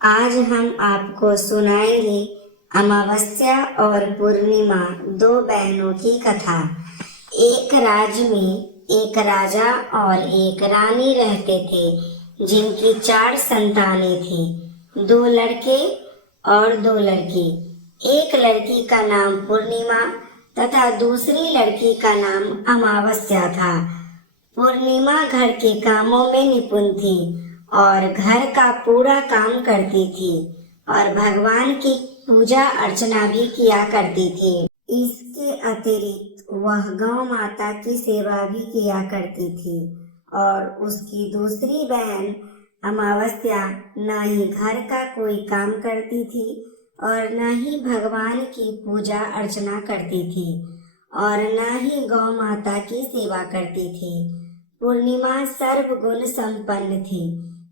आज हम आपको सुनाएंगे अमावस्या और पूर्णिमा, दो बहनों की कथा। एक राज्य में एक राजा और एक रानी रहते थे, जिनकी 4 संतानें थीं, 2 लड़के और 2 लड़की। एक लड़की का नाम पूर्णिमा तथा दूसरी लड़की का नाम अमावस्या था। पूर्णिमा घर के कामों में निपुण थी और घर का पूरा काम करती थी और भगवान की पूजा अर्चना भी किया करती थी। इसके अतिरिक्त वह गौ माता की सेवा भी किया करती थी और उसकी दूसरी बहन अमावस्या न ही घर का कोई काम करती थी और न ही भगवान की पूजा अर्चना करती थी और न ही गौ माता की सेवा करती थी। पूर्णिमा सर्वगुण संपन्न थी,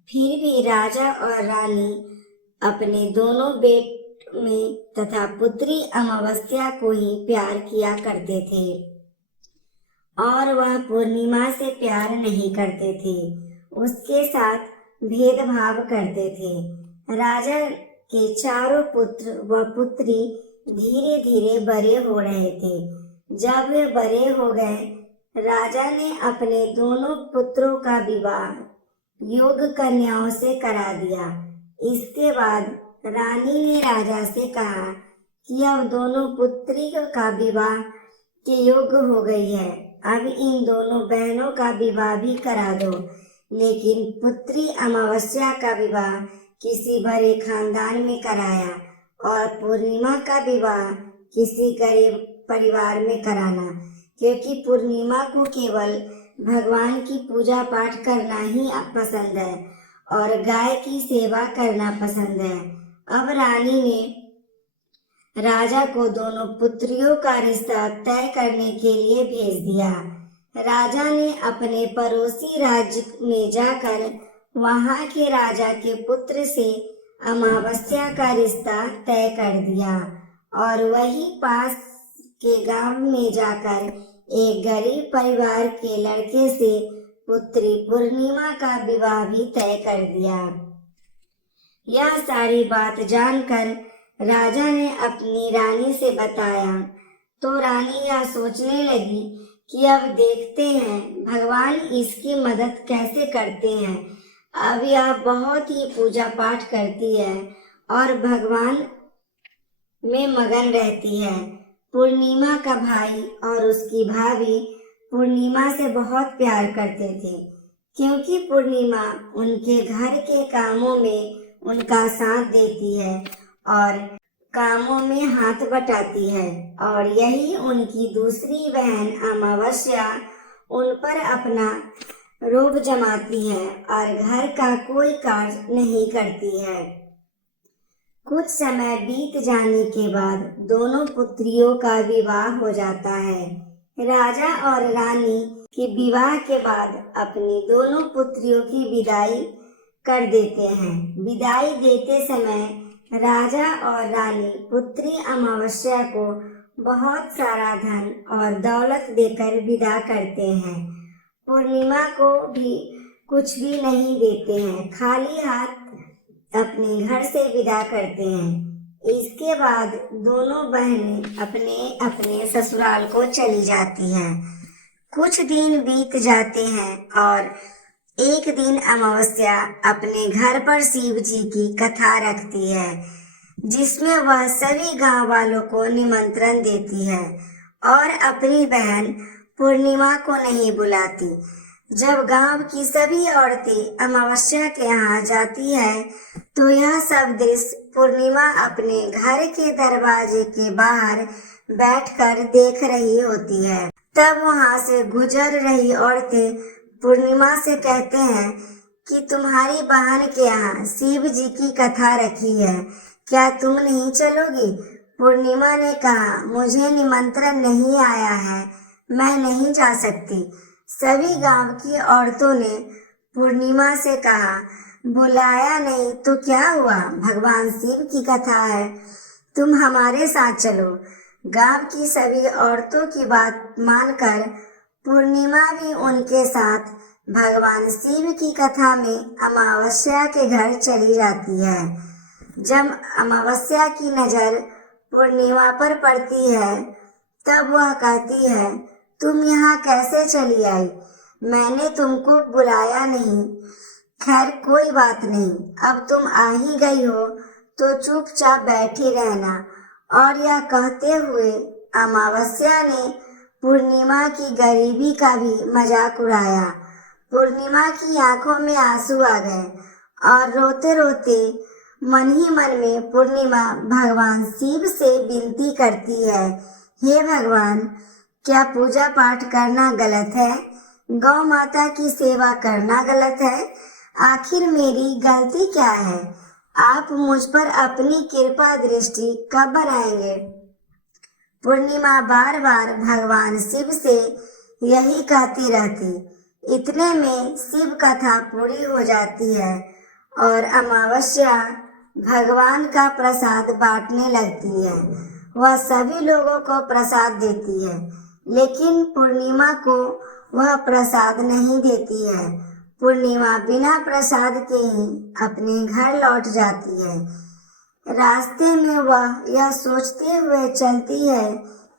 फिर भी राजा और रानी अपने दोनों बेट में तथा पुत्री अमावस्या को ही प्यार किया करते थे और वह पूर्णिमा से प्यार नहीं करते थे, उसके साथ भेदभाव करते थे। राजा के चारों पुत्र व पुत्री धीरे धीरे बड़े हो रहे थे। जब वे बड़े हो गए, राजा ने अपने दोनों पुत्रों का विवाह योग्य कन्याओं से करा दिया। इसके बाद रानी ने राजा से कहा कि अब दोनों पुत्री का विवाह के योग्य हो गई है, अब इन दोनों बहनों का विवाह भी करा दो। लेकिन पुत्री अमावस्या का विवाह किसी बड़े खानदान में कराया और पूर्णिमा का विवाह किसी गरीब परिवार में कराना, क्योंकि पूर्णिमा को केवल भगवान की पूजा पाठ करना ही पसंद है और गाय की सेवा करना पसंद है। अब रानी ने राजा को दोनों पुत्रियों का रिश्ता तय करने के लिए भेज दिया। राजा ने अपने पड़ोसी राज्य में जाकर वहां के राजा के पुत्र से अमावस्या का रिश्ता तय कर दिया और वही पास के गांव में जाकर एक गरीब परिवार के लड़के से पुत्री पूर्णिमा का विवाह भी तय कर दिया। यह सारी बात जानकर राजा ने अपनी रानी से बताया तो रानी यह सोचने लगी कि अब देखते हैं भगवान इसकी मदद कैसे करते हैं। अब यह बहुत ही पूजा पाठ करती है और भगवान में मगन रहती है। पूर्णिमा का भाई और उसकी भाभी पूर्णिमा से बहुत प्यार करते थे, क्योंकि पूर्णिमा उनके घर के कामों में उनका साथ देती है और कामों में हाथ बटाती है, और यही उनकी दूसरी बहन अमावस्या उन पर अपना रोब जमाती है और घर का कोई कार्य नहीं करती है। कुछ समय बीत जाने के बाद दोनों पुत्रियों का विवाह हो जाता है। राजा और रानी के विवाह के बाद अपनी दोनों पुत्रियों की विदाई कर देते हैं। विदाई देते समय राजा और रानी पुत्री अमावस्या को बहुत सारा धन और दौलत देकर विदा करते हैं। पूर्णिमा को भी कुछ भी नहीं देते हैं, खाली हाथ अपने घर से विदा करते हैं। इसके बाद दोनों बहनें अपने अपने ससुराल को चली जाती हैं। कुछ दिन बीत जाते हैं और एक दिन अमावस्या अपने घर पर शिव जी की कथा रखती है, जिसमें वह सभी गांव वालों को निमंत्रण देती है और अपनी बहन पूर्णिमा को नहीं बुलाती। जब गांव की सभी औरतें अमावस्या के यहाँ जाती है तो यह सब दृश्य पूर्णिमा अपने घर के दरवाजे के बाहर बैठकर देख रही होती है। तब वहां से गुजर रही औरतें पूर्णिमा से कहते हैं कि तुम्हारी बहन के यहाँ शिव जी की कथा रखी है, क्या तुम नहीं चलोगी? पूर्णिमा ने कहा, मुझे निमंत्रण नहीं आया है, मैं नहीं जा सकती। सभी गांव की औरतों ने पूर्णिमा से कहा, बुलाया नहीं तो क्या हुआ, भगवान शिव की कथा है, तुम हमारे साथ चलो। गांव की सभी औरतों की बात मानकर पूर्णिमा भी उनके साथ भगवान शिव की कथा में अमावस्या के घर चली जाती है। जब अमावस्या की नजर पूर्णिमा पर पड़ती है तब वह कहती है, तुम यहाँ कैसे चली आई? मैंने तुमको बुलाया नहीं। खैर कोई बात नहीं, अब तुम आ ही गई हो तो चुपचाप बैठी रहना। और यह कहते हुए अमावस्या ने पूर्णिमा की गरीबी का भी मजाक उड़ाया। पूर्णिमा की आंखों में आंसू आ गए और रोते रोते मन ही मन में पूर्णिमा भगवान शिव से विनती करती है, हे भगवान, क्या पूजा पाठ करना गलत है? गौ माता की सेवा करना गलत है? आखिर मेरी गलती क्या है? आप मुझ पर अपनी कृपा दृष्टि कब बनाएंगे? पूर्णिमा बार बार भगवान शिव से यही कहती रहती। इतने में शिव कथा पूरी हो जाती है और अमावस्या भगवान का प्रसाद बांटने लगती है। वह सभी लोगों को प्रसाद देती है, लेकिन पूर्णिमा को वह प्रसाद नहीं देती है। पूर्णिमा बिना प्रसाद के ही अपने घर लौट जाती है। रास्ते में वह यह सोचते हुए चलती है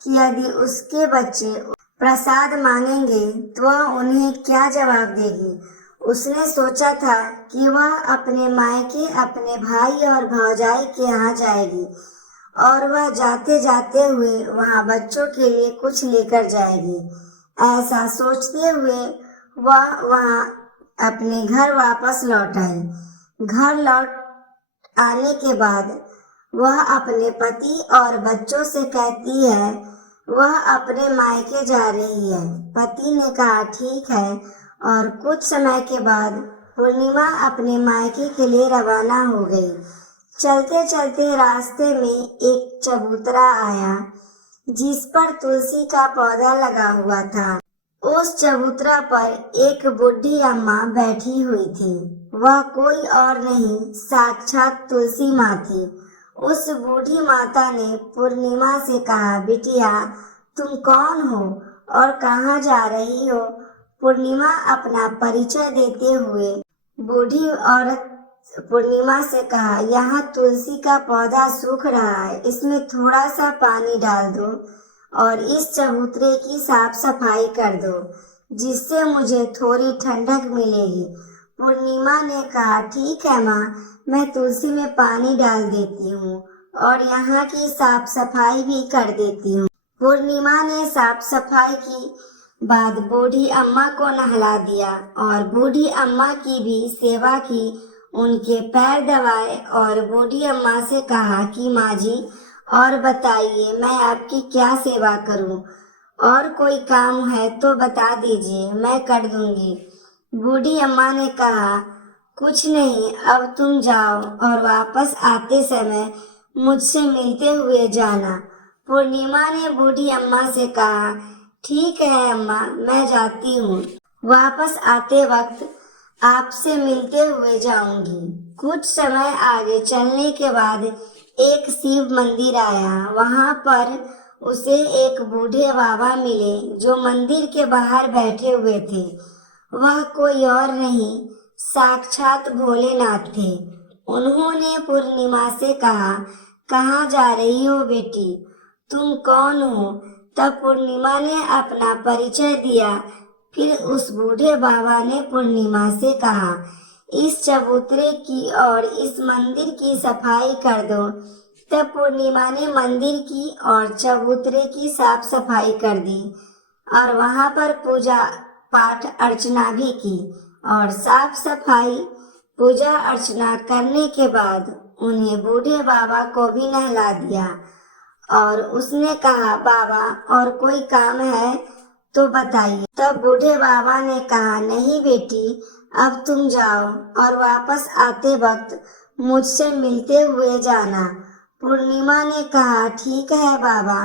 कि यदि उसके बच्चे प्रसाद मांगेंगे तो वह उन्हें क्या जवाब देगी। उसने सोचा था कि वह अपने मायके अपने भाई और भौजाई के यहाँ जाएगी और वह जाते जाते हुए वहाँ बच्चों के लिए कुछ लेकर जाएगी। ऐसा सोचते हुए वह वहाँ अपने घर वापस लौट आई। घर लौट आने के बाद वह अपने पति और बच्चों से कहती है वह अपने मायके जा रही है। पति ने कहा ठीक है और कुछ समय के बाद पूर्णिमा अपने मायके के लिए रवाना हो गई। चलते चलते रास्ते में एक चबूतरा आया जिस पर तुलसी का पौधा लगा हुआ था। उस चबूतरा पर एक बूढ़ी अम्मा बैठी हुई थी। वह कोई और नहीं, साक्षात तुलसी माँ थी। उस बूढ़ी माता ने पूर्णिमा से कहा, बिटिया तुम कौन हो और कहाँ जा रही हो? पूर्णिमा अपना परिचय देते हुए बूढ़ी औरत पूर्णिमा से कहा, यहाँ तुलसी का पौधा सूख रहा है, इसमें थोड़ा सा पानी डाल दो और इस चबूतरे की साफ सफाई कर दो जिससे मुझे थोड़ी ठंडक मिलेगी। पूर्णिमा ने कहा ठीक है माँ, मैं तुलसी में पानी डाल देती हूँ और यहाँ की साफ सफाई भी कर देती हूँ। पूर्णिमा ने साफ सफाई की बाद बूढ़ी अम्मा को नहला दिया और बूढ़ी अम्मा की भी सेवा की, उनके पैर दबाए और बूढ़ी अम्मा से कहा कि माँ जी और बताइए मैं आपकी क्या सेवा करूं? और कोई काम है तो बता दीजिए, मैं कर दूंगी। बूढ़ी अम्मा ने कहा कुछ नहीं, अब तुम जाओ और वापस आते समय मुझसे मिलते हुए जाना। पूर्णिमा ने बूढ़ी अम्मा से कहा ठीक है अम्मा, मैं जाती हूँ, वापस आते वक्त आपसे मिलते हुए जाऊंगी। कुछ समय आगे चलने के बाद एक शिव मंदिर आया। वहां पर उसे एक बूढ़े बाबा मिले जो मंदिर के बाहर बैठे हुए थे। वह कोई और नहीं, साक्षात भोलेनाथ थे। उन्होंने पूर्णिमा से कहा कहाँ जा रही हो बेटी, तुम कौन हो? तब पूर्णिमा ने अपना परिचय दिया। फिर उस बूढ़े बाबा ने पूर्णिमा से कहा इस चबूतरे की और इस मंदिर की सफाई कर दो। तब पूर्णिमा ने मंदिर की और चबूतरे की साफ सफाई कर दी और वहां पर पूजा पाठ अर्चना भी की और साफ सफाई पूजा अर्चना करने के बाद उन्हें बूढ़े बाबा को भी नहला दिया और उसने कहा बाबा और कोई काम है तो बताइए। तब बूढ़े बाबा ने कहा नहीं बेटी, अब तुम जाओ और वापस आते वक्त मुझसे मिलते हुए जाना। पूर्णिमा ने कहा ठीक है बाबा,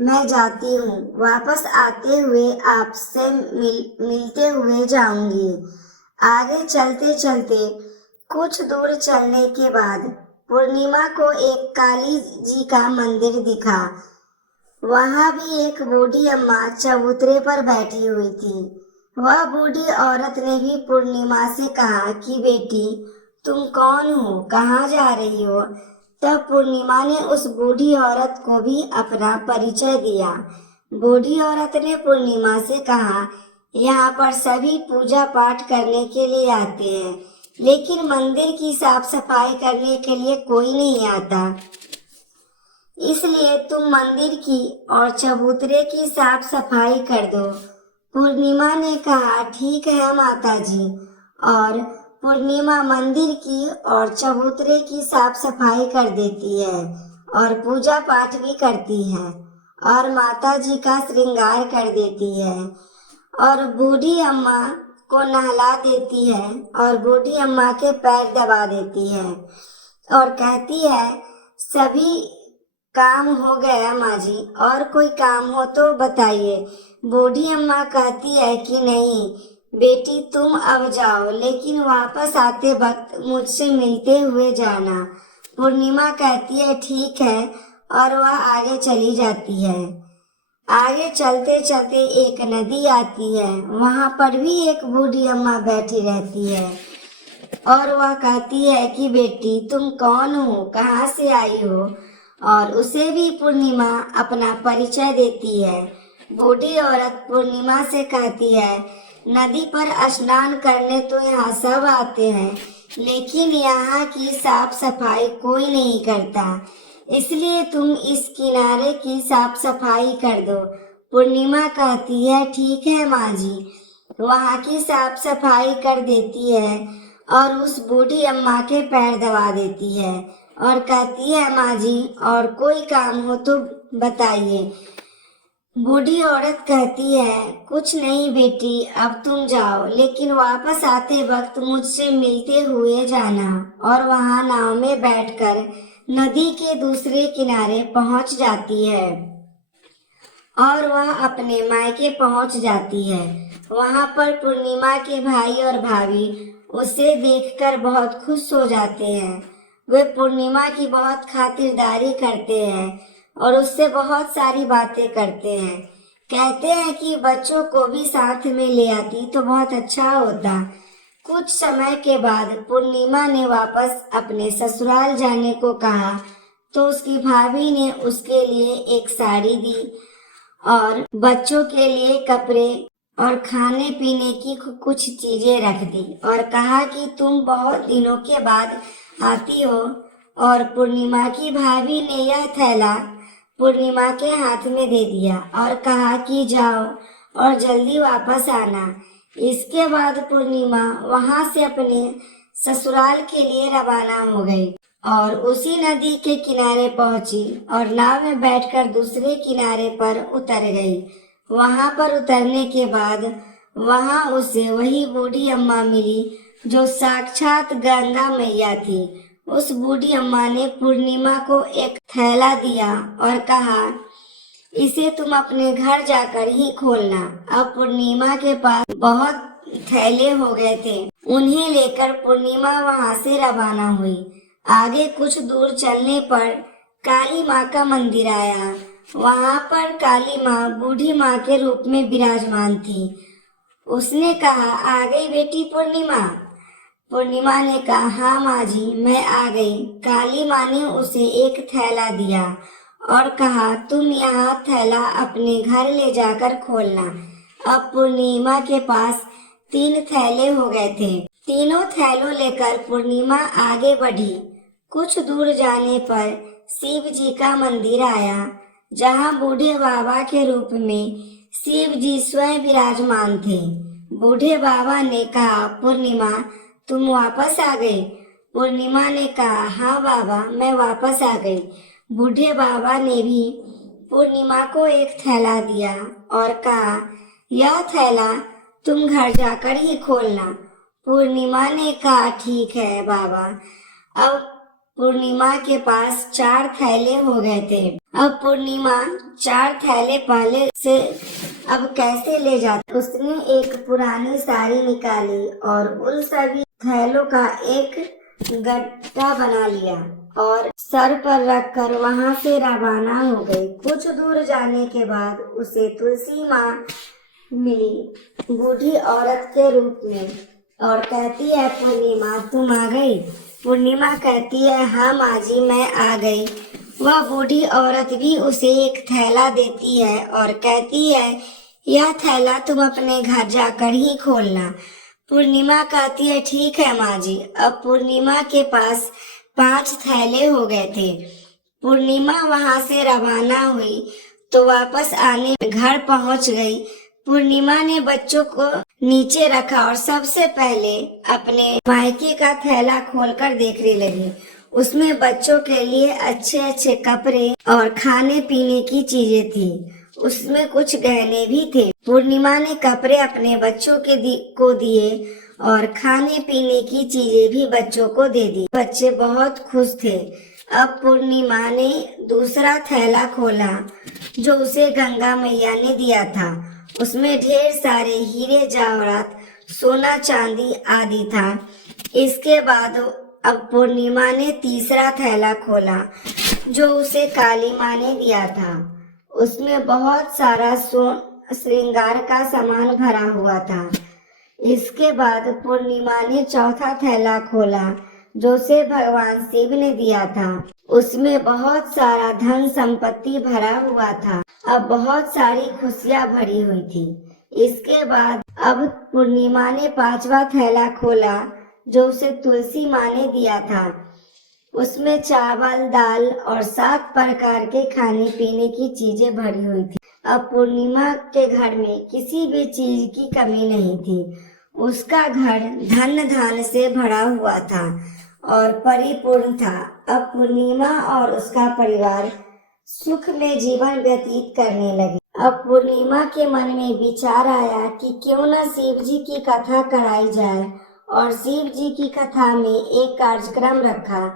मैं जाती हूँ, वापस आते हुए आपसे मिलते हुए जाऊंगी। आगे चलते चलते कुछ दूर चलने के बाद पूर्णिमा को एक काली जी का मंदिर दिखा। वहां भी एक बूढ़ी अम्मा चबूतरे पर बैठी हुई थी। वह बूढ़ी औरत ने भी पूर्णिमा से कहा कि बेटी तुम कौन हो, कहाँ जा रही हो? तब पूर्णिमा ने उस बूढ़ी औरत को भी अपना परिचय दिया। बूढ़ी औरत ने पूर्णिमा से कहा, यहाँ पर सभी पूजा पाठ करने के लिए आते हैं, लेकिन मंदिर की साफ सफाई करने के लिए कोई नहीं आता। इसलिए तुम मंदिर की और चबूतरे की साफ सफाई कर दो। पूर्णिमा ने कहा, ठीक है माता जी। और पूर्णिमा मंदिर की और चबूतरे की साफ सफाई कर देती है और पूजा पाठ भी करती है और माता जी का श्रृंगार कर देती है और बूढ़ी अम्मा को नहला देती है और बूढ़ी अम्मा के पैर दबा देती है और कहती है, सभी काम हो गया माँ जी, और कोई काम हो तो बताइए। बूढ़ी अम्मा कहती है कि नहीं बेटी, तुम अब जाओ, लेकिन वापस आते वक्त मुझसे मिलते हुए जाना। पूर्णिमा कहती है ठीक है, और वह आगे चली जाती है। आगे चलते चलते एक नदी आती है। वहां पर भी एक बूढ़ी अम्मा बैठी रहती है और वह कहती है कि बेटी, तुम कौन हो, कहाँ से आई हो? और उसे भी पूर्णिमा अपना परिचय देती है। बूढ़ी औरत पूर्णिमा से कहती है, नदी पर स्नान करने तो यहाँ सब आते हैं, लेकिन यहाँ की साफ सफाई कोई नहीं करता, इसलिए तुम इस किनारे की साफ सफाई कर दो। पूर्णिमा कहती है ठीक है माँ जी। वहाँ की साफ सफाई कर देती है और उस बूढ़ी अम्मा के पैर दबा देती है और कहती है, माँ जी, और कोई काम हो तो बताइए। बूढ़ी औरत कहती है, कुछ नहीं बेटी, अब तुम जाओ, लेकिन वापस आते वक्त मुझसे मिलते हुए जाना। और वहाँ नाव में बैठकर नदी के दूसरे किनारे पहुँच जाती है और वह अपने मायके पहुँच जाती है। वहाँ पर पूर्णिमा के भाई और भाभी उसे देखकर बहुत खुश हो जाते हैं। वे पूर्णिमा की बहुत खातिरदारी करते हैं और उससे बहुत सारी बातें करते हैं। कहते हैं कि बच्चों को भी साथ में ले आती तो बहुत अच्छा होता। कुछ समय के बाद पूर्णिमा ने वापस अपने ससुराल जाने को कहा तो उसकी भाभी ने उसके लिए एक साड़ी दी और बच्चों के लिए कपड़े और खाने पीने की कुछ चीजें रख दी और कहा कि तुम बहुत दिनों के बाद आती हो। और पूर्णिमा की भाभी ने यह थैला पूर्णिमा के हाथ में दे दिया और कहा कि जाओ और जल्दी वापस आना। इसके बाद पूर्णिमा वहां से अपने ससुराल के लिए रवाना हो गई और उसी नदी के किनारे पहुंची और नाव में बैठकर दूसरे किनारे पर उतर गई। वहां पर उतरने के बाद वहां उसे वही बूढ़ी अम्मा मिली जो साक्षात गंगा मैया थी। उस बूढ़ी अम्मा ने पूर्णिमा को एक थैला दिया और कहा, इसे तुम अपने घर जाकर ही खोलना। अब पूर्णिमा के पास बहुत थैले हो गए थे। उन्हें लेकर पूर्णिमा वहां से रवाना हुई। आगे कुछ दूर चलने पर काली माँ का मंदिर आया। वहां पर काली माँ बूढ़ी माँ के रूप में विराजमान थी। उसने कहा, आ गई बेटी पूर्णिमा? पूर्णिमा ने कहा, हाँ माँ जी, मैं आ गई। काली माँ ने उसे एक थैला दिया और कहा, तुम यहाँ थैला अपने घर ले जाकर खोलना। अब पूर्णिमा के पास 3 थैले हो गए थे। तीनों थैलों लेकर पूर्णिमा आगे बढ़ी। कुछ दूर जाने पर शिव जी का मंदिर आया, जहाँ बूढ़े बाबा के रूप में शिव जी स्वयं विराजमान थे। बूढ़े बाबा ने कहा, पूर्णिमा, तुम वापस आ गई? पूर्णिमा ने कहा, हाँ बाबा, मैं वापस आ गई। बूढ़े बाबा ने भी पूर्णिमा को एक थैला दिया और कहा, यह थैला तुम घर जाकर ही खोलना। पूर्णिमा ने कहा, ठीक है बाबा। अब पूर्णिमा के पास 4 थैले हो गए थे। अब पूर्णिमा 4 थैले पहले से अब कैसे ले जाती? उसने एक पुरानी साड़ी निकाली और उन सभी थैलों का एक गट्टा बना लिया और सर पर रखकर वहां से रवाना हो गई। कुछ दूर जाने के बाद उसे तुलसी माँ मिली बूढ़ी औरत के रूप में और कहती है, पूर्णिमा, तुम आ गई? पूर्णिमा कहती है, हाँ माँ जी मैं आ गई। वह बूढ़ी औरत भी उसे एक थैला देती है और कहती है, यह थैला तुम अपने घर जाकर ही खोलना। पूर्णिमा कहती है, ठीक है माँ जी। अब पूर्णिमा के पास 5 थैले हो गए थे। पूर्णिमा वहां से रवाना हुई तो वापस आने घर पहुंच गई। पूर्णिमा ने बच्चों को नीचे रखा और सबसे पहले अपने मायके का थैला खोलकर देखने लगी। उसमें बच्चों के लिए अच्छे अच्छे कपड़े और खाने पीने की चीजें थी। उसमें कुछ गहने भी थे। पूर्णिमा ने कपड़े अपने बच्चों को दिए और खाने पीने की चीजें भी बच्चों को दे दी। बच्चे बहुत खुश थे। अब पूर्णिमा ने दूसरा थैला खोला जो उसे गंगा मैया ने दिया था। उसमें ढेर सारे हीरे जवाहरात, सोना चांदी आदि था। इसके बाद अब पूर्णिमा ने तीसरा थैला खोला जो उसे काली माँ ने दिया था। उसमें बहुत सारा श्रृंगार का सामान भरा हुआ था। इसके बाद पूर्णिमा ने चौथा थैला खोला जो उसे भगवान शिव ने दिया था। उसमें बहुत सारा धन संपत्ति भरा हुआ था। अब बहुत सारी खुशियां भरी हुई थी। इसके बाद अब पूर्णिमा ने 5वां थैला खोला जो उसे तुलसी माँ ने दिया था। उसमें चावल, दाल और 7 प्रकार के खाने पीने की चीजें भरी हुई थी। अब पूर्णिमा के घर में किसी भी चीज की कमी नहीं थी। उसका घर धन धान्य से भरा हुआ था और परिपूर्ण था। अब पूर्णिमा और उसका परिवार सुख में जीवन व्यतीत करने लगे। अब पूर्णिमा के मन में विचार आया कि क्यों न शिव जी की कथा कराई जाए और शिव जी की कथा में एक कार्यक्रम रखा।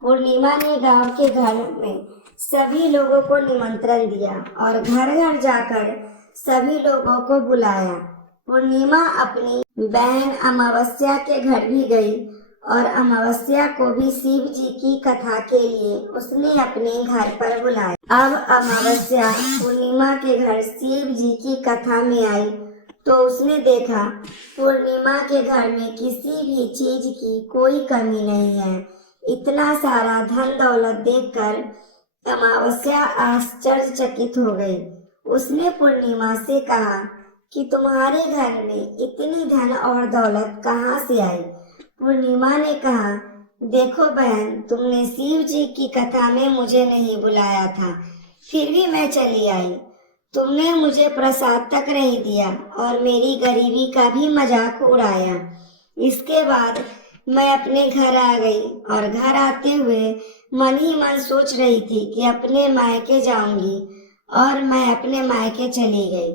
पूर्णिमा ने गांव के घर में सभी लोगों को निमंत्रण दिया और घर घर जाकर सभी लोगों को बुलाया। पूर्णिमा अपनी बहन अमावस्या के घर भी गई और अमावस्या को भी शिव जी की कथा के लिए उसने अपने घर पर बुलाया। अब अमावस्या पूर्णिमा के घर शिव जी की कथा में आई तो उसने देखा पूर्णिमा के घर में किसी भी चीज की कोई कमी नहीं है। इतना सारा धन दौलत देखकर अमावस्या आश्चर्यचकित हो गई। उसने पूर्णिमा से कहा कि तुम्हारे घर में इतनी धन और दौलत कहाँ से आई? पूर्णिमा ने कहा, देखो बहन, तुमने शिव जी की कथा में मुझे नहीं बुलाया था, फिर भी मैं चली आई। तुमने मुझे प्रसाद तक नहीं दिया और मेरी गरीबी का भी मजाक उड़ाया। इसके बाद मैं अपने घर आ गई और घर आते हुए मन ही मन सोच रही थी कि अपने मायके जाऊंगी और मैं अपने मायके चली गई।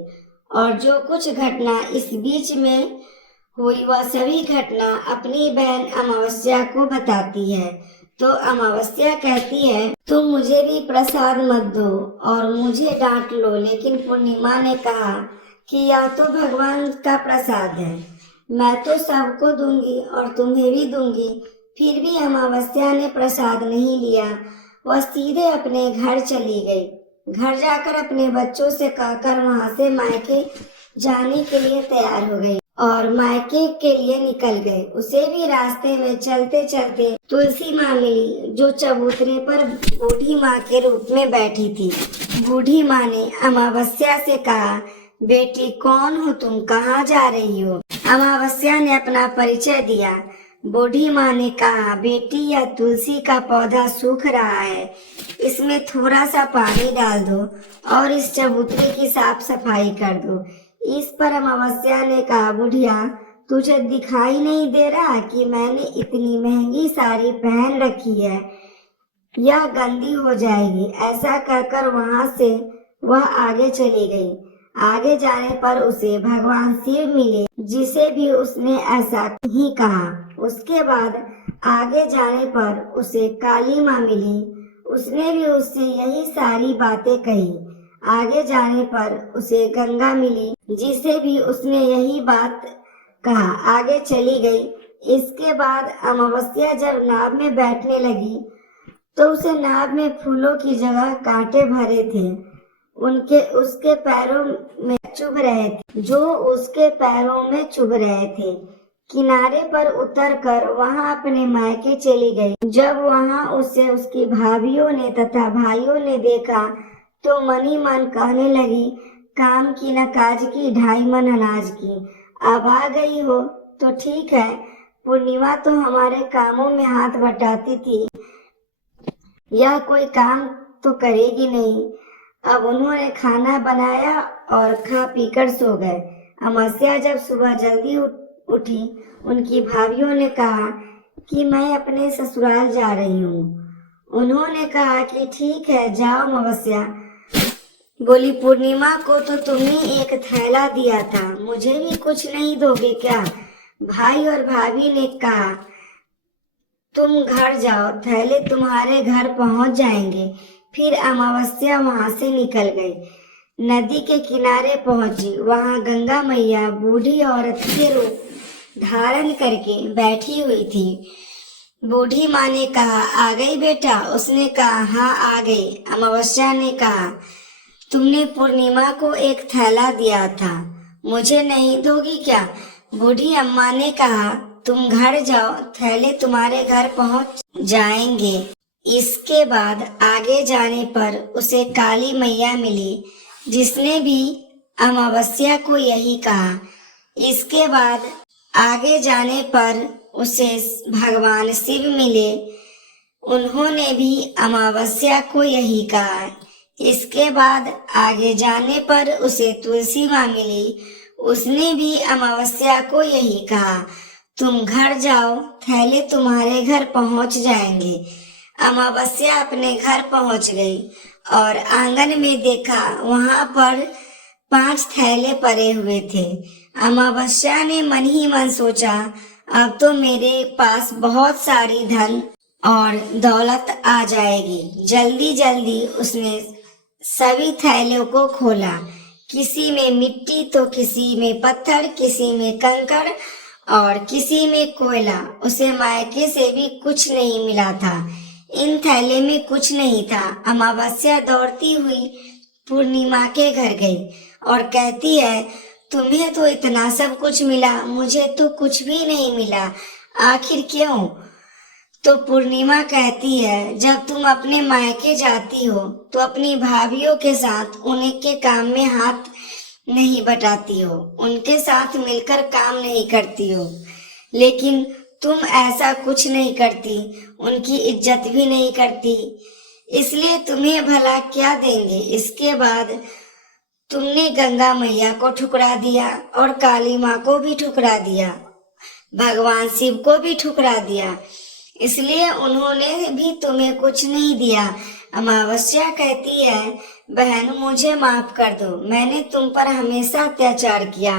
और जो कुछ घटना इस बीच में हुई वह सभी घटना अपनी बहन अमावस्या को बताती है। तो अमावस्या कहती है, तुम मुझे भी प्रसाद मत दो और मुझे डांट लो, लेकिन पूर्णिमा ने कहा कि यह तो भगवान का प्रसाद है, मैं तो सबको दूंगी और तुम्हें भी दूंगी। फिर भी अमावस्या ने प्रसाद नहीं लिया। वह सीधे अपने घर चली गई। घर जाकर अपने बच्चों से कहकर वहां से मायके जाने के लिए तैयार हो गई और मायके के लिए निकल गए। उसे भी रास्ते में चलते चलते तुलसी माँ मिली जो चबूतरे पर बूढ़ी माँ के रूप में बैठी थी। बूढ़ी माँ ने अमावस्या से कहा, बेटी कौन हो तुम, कहाँ जा रही हो? अमावस्या ने अपना परिचय दिया। बूढ़ी माँ ने कहा, बेटी यह तुलसी का पौधा सूख रहा है, इसमें थोड़ा सा पानी डाल दो और इस चबूतरे की साफ सफाई कर दो। इस पर अमावस्या ने कहा, बुढ़िया तुझे दिखाई नहीं दे रहा कि मैंने इतनी महंगी साड़ी पहन रखी है, यह गंदी हो जाएगी। ऐसा कहकर वहां से वह आगे चली गई। आगे जाने पर उसे भगवान शिव मिले, जिसे भी उसने ऐसा ही कहा। उसके बाद आगे जाने पर उसे काली माँ मिली, उसने भी उससे यही सारी बातें कही। आगे जाने पर उसे गंगा मिली, जिसे भी उसने यही बात कहा। आगे चली गई। इसके बाद अमावस्या जब नाव में बैठने लगी तो उसे नाव में फूलों की जगह कांटे भरे थे, उसके पैरों में चुभ रहे थे, किनारे पर उतरकर वहां अपने मायके चली गई। जब वहां उसे उसकी भाभीियों ने तथा भाइयों ने देखा तो मन ही मन कहने लगी, काम की न काज की, 2.5 मन अनाज की। अब आ गई हो तो ठीक है, पूर्णिमा तो हमारे कामों में हाथ बटाती थी, यह कोई काम तो करेगी नहीं। अब उन्होंने खाना बनाया और खा पीकर सो गए। अमावस्या जब सुबह जल्दी उठी, उनकी भाभीियों ने कहा कि मैं अपने ससुराल जा रही हूँ। उन्होंने कहा कि ठीक है, जाओ अमावस्या। बोली, पूर्णिमा को तो तुमने एक थैला दिया था, मुझे भी कुछ नहीं दोगे क्या? भाई और भाभी ने कहा, तुम घर जाओ, थैले तुम्हारे घर पहुंच जाएंगे। फिर अमावस्या वहां से निकल गई, नदी के किनारे पहुंची। वहां गंगा मैया बूढ़ी औरत के रूप धारण करके बैठी हुई थी। बूढ़ी माँ ने कहा, आ गई बेटा? उसने कहा, हाँ आ गई। अमावस्या ने कहा, तुमने पूर्णिमा को एक थैला दिया था, मुझे नहीं दोगी क्या? बूढ़ी अम्मा ने कहा, तुम घर जाओ, थैले तुम्हारे घर पहुंच जाएंगे। इसके बाद आगे जाने पर उसे काली मैया मिली, जिसने भी अमावस्या को यही कहा। इसके बाद आगे जाने पर उसे भगवान शिव मिले, उन्होंने भी अमावस्या को यही कहा। इसके बाद आगे जाने पर उसे तुलसी माँ मिली, उसने भी अमावस्या को यही कहा, तुम घर जाओ, थैले तुम्हारे घर पहुंच जाएंगे। अमावस्या अपने घर पहुंच गई और आंगन में देखा, वहां पर 5 थैले पड़े हुए थे। अमावस्या ने मन ही मन सोचा, अब तो मेरे पास बहुत सारी धन और दौलत आ जाएगी। जल्दी जल्दी उसने सभी थैलों को खोला, किसी में मिट्टी तो किसी में पत्थर, किसी में कंकड़ और किसी में कोयला। उसे मायके से भी कुछ नहीं मिला था, इन थैले में कुछ नहीं था। अमावस्या दौड़ती हुई पूर्णिमा के घर गई और कहती है, तुम्हें तो इतना सब कुछ मिला, मुझे तो कुछ भी नहीं मिला, आखिर क्यों? तो पूर्णिमा कहती है, जब तुम अपने मायके जाती हो तो अपनी भाभीियों के साथ उनके काम में हाथ नहीं बटाती हो, उनके साथ मिलकर काम नहीं करती हो। लेकिन तुम ऐसा कुछ नहीं करती, उनकी इज्जत भी नहीं करती, इसलिए तुम्हें भला क्या देंगे? इसके बाद तुमने गंगा मैया को ठुकरा दिया और काली माँ को भी ठुकरा दिया, भगवान शिव को भी ठुकरा दिया, इसलिए उन्होंने भी तुम्हें कुछ नहीं दिया। अमावस्या कहती है, बहन मुझे माफ कर दो, मैंने तुम पर हमेशा अत्याचार किया,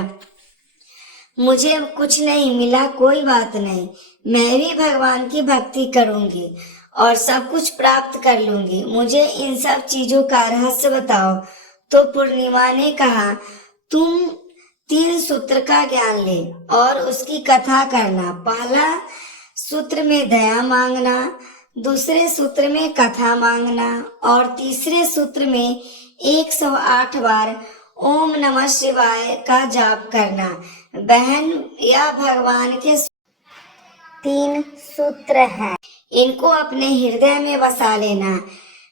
मुझे कुछ नहीं मिला, कोई बात नहीं, मैं भी भगवान की भक्ति करूंगी और सब कुछ प्राप्त कर लूंगी, मुझे इन सब चीजों का रहस्य बताओ। तो पूर्णिमा ने कहा, तुम 3 सूत्र का ज्ञान ले और उसकी कथा करना। पहला सूत्र में दया मांगना, दूसरे सूत्र में कथा मांगना और तीसरे सूत्र में 108 बार ओम नमः शिवाय का जाप करना। बहन, यह भगवान के 3 सूत्र हैं, इनको अपने हृदय में बसा लेना।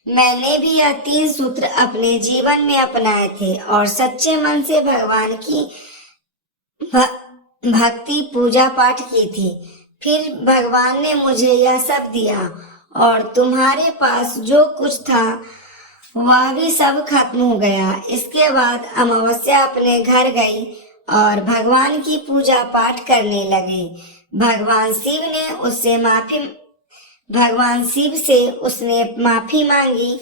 मैंने भी यह 3 सूत्र अपने जीवन में अपनाए थे और सच्चे मन से भगवान की भक्ति पूजा पाठ की थी। फिर भगवान ने मुझे यह सब दिया और तुम्हारे पास जो कुछ था वह भी सब खत्म हो गया। इसके बाद अमावस्या अपने घर गई और भगवान की पूजा पाठ करने लगी। भगवान शिव से उसने माफी मांगी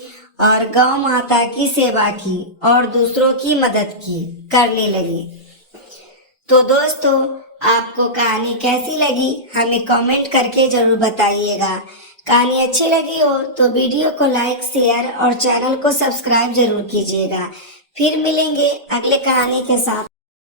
और गौ माता की सेवा की और दूसरों की मदद करने लगी। तो दोस्तों, आपको कहानी कैसी लगी हमें कमेंट करके जरूर बताइएगा। कहानी अच्छी लगी हो तो वीडियो को लाइक, शेयर और चैनल को सब्सक्राइब जरूर कीजिएगा। फिर मिलेंगे अगले कहानी के साथ।